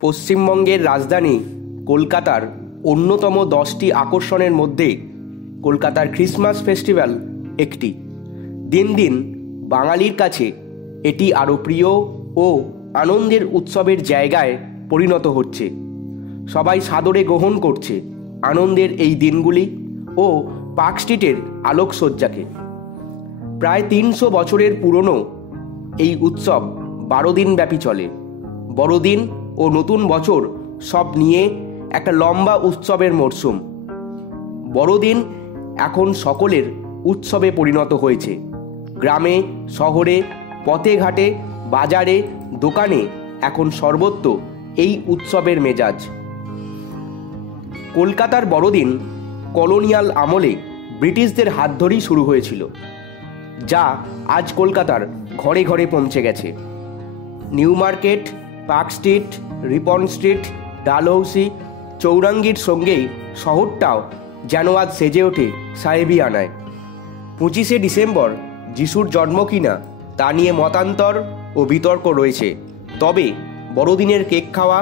পশ্চিমবঙ্গের রাজধানী কলকাতার অন্যতম 10টি আকর্ষণের মধ্যে কলকাতার ক্রিসমাস ফেস্টিভ্যাল একটি। দিন দিন বাঙালির কাছে এটি আরও প্রিয় ও আনন্দের উৎসবের জায়গায় পরিণত হচ্ছে। সবাই সাদরে গ্রহণ করছে আনন্দের এই দিনগুলি ও পার্ক স্ট্রিটের আলোকসজ্জাকে। প্রায় 300 বছরের পুরনো এই উৎসব 12 দিন ব্যাপী চলে। বড়দিন ও নতুন বছর সব নিয়ে একটা লম্বা উৎসবের মরশুম। বড়দিন এখন সকলের উৎসবে পরিণত হয়েছে। গ্রামে শহরে পথে ঘাটে বাজারে দোকানে এখন সর্বত্র এই উৎসবের মেজাজ। কলকাতার বড়দিন কলোনিয়াল আমলে ব্রিটিশদের হাত ধরেই শুরু হয়েছিল, যা আজ কলকাতার ঘরে ঘরে পৌঁছে গেছে। New market, park street, Ripon street, Dalhousie, চৌরাঙ্গীর সঙ্গেই শহরটাও যেন আজ সেজে ওঠে সাহেবিয়ানায়। 25শে ডিসেম্বর যিশুর জন্ম কিনা তা নিয়ে মতান্তর ও বিতর্ক রয়েছে। তবে বড়দিনের কেক খাওয়া,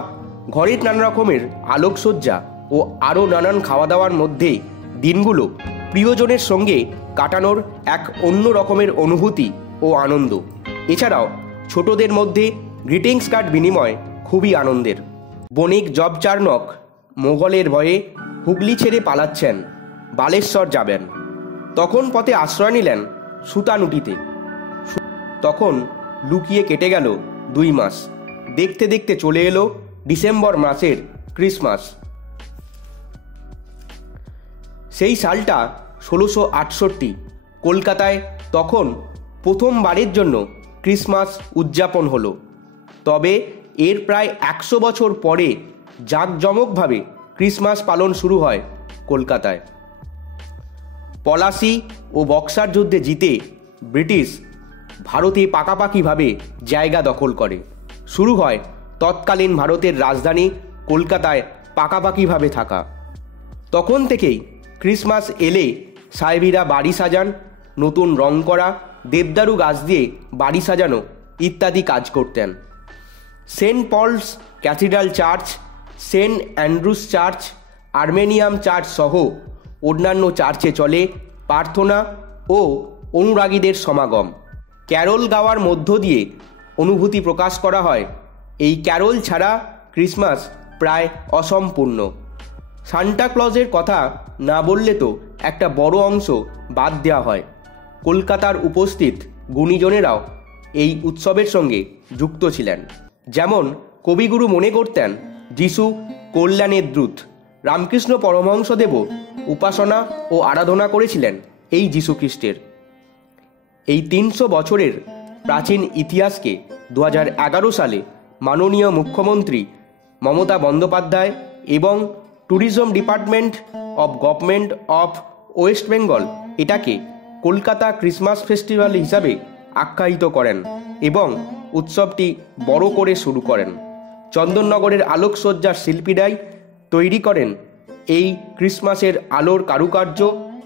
ঘরের নানা রকমের আলোকসজ্জা ও আরও নানান খাওয়া দাওয়ার মধ্যে দিনগুলো প্রিয়জনের সঙ্গে কাটানোর এক অন্য রকমের অনুভূতি ও আনন্দ। এছাড়াও ছোটদের মধ্যে গ্রিটিংস কার্ড বিনিময় খুবই আনন্দের। বণিক জব চার্নক মোগলের ভয়ে হুগলি ছেড়ে পালাচ্ছেন, বালেশ্বর যাবেন। তখন পথে আশ্রয় নিলেন সুতানুটিতে। তখন লুকিয়ে কেটে গেল 2 মাস। দেখতে দেখতে চলে এলো ডিসেম্বর মাসের ক্রিসমাস। সেই সালটা 1668। কলকাতায় তখন প্রথমবারের জন্য ক্রিসমাস উদযাপন হলো। তবে এর প্রায় 100 বছর পরে জাঁকজমকভাবে ক্রিসমাস পালন শুরু হয় কলকাতায়। পলাশি ও বক্সার যুদ্ধে জিতে ব্রিটিশ ভারতে পাকাপাকিভাবে জায়গা দখল করে। শুরু হয় তৎকালীন ভারতের রাজধানী কলকাতায় পাকাপাকিভাবে থাকা। তখন থেকেই ক্রিসমাস এলে সাহেবিরা বাড়ি সাজান, নতুন রং করা, দেবদারু গাছ দিয়ে বাড়ি সাজানো ইত্যাদি কাজ করতেন। Saint Paul's cathedral church, saint Andrew's church, Armenian church সহ অন্যান্য চার্চে চলে প্রার্থনা ও অনুরাগীদের সমাগম। ক্যারল গাওয়ার মধ্য দিয়ে অনুভূতি প্রকাশ করা হয়। এই ক্যারল ছাড়া ক্রিসমাস প্রায় অসম্পূর্ণ। সান্টা ক্লজের কথা না বললে তো একটা বড় অংশ বাদ দেওয়া হয়। কলকাতার উপস্থিত গুণীজনেরাও এই উৎসবের সঙ্গে যুক্ত ছিলেন। যেমন কবিগুরু মনে করতেন যিশু কল্যাণের দূত। রামকৃষ্ণ পরমহংসদেবও উপাসনা ও আরাধনা করেছিলেন এই যীশুখ্রিস্টের। এই 300 বছরের প্রাচীন ইতিহাসকে 2011 সালে মাননীয় মুখ্যমন্ত্রী মমতা বন্দ্যোপাধ্যায় এবং tourism department of government of West Bengal এটাকে কলকাতা ক্রিসমাস ফেস্টিভ্যাল হিসাবে আখ্যায়িত করেন এবং উৎসবটি বড় করে শুরু করেন। চন্দননগরের আলোকসজ্জার শিল্পীরাই তৈরি করেন এই ক্রিসমাসের আলোর কারুকার্য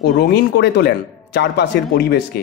ও রঙিন করে তোলেন চারপাশের পরিবেশকে।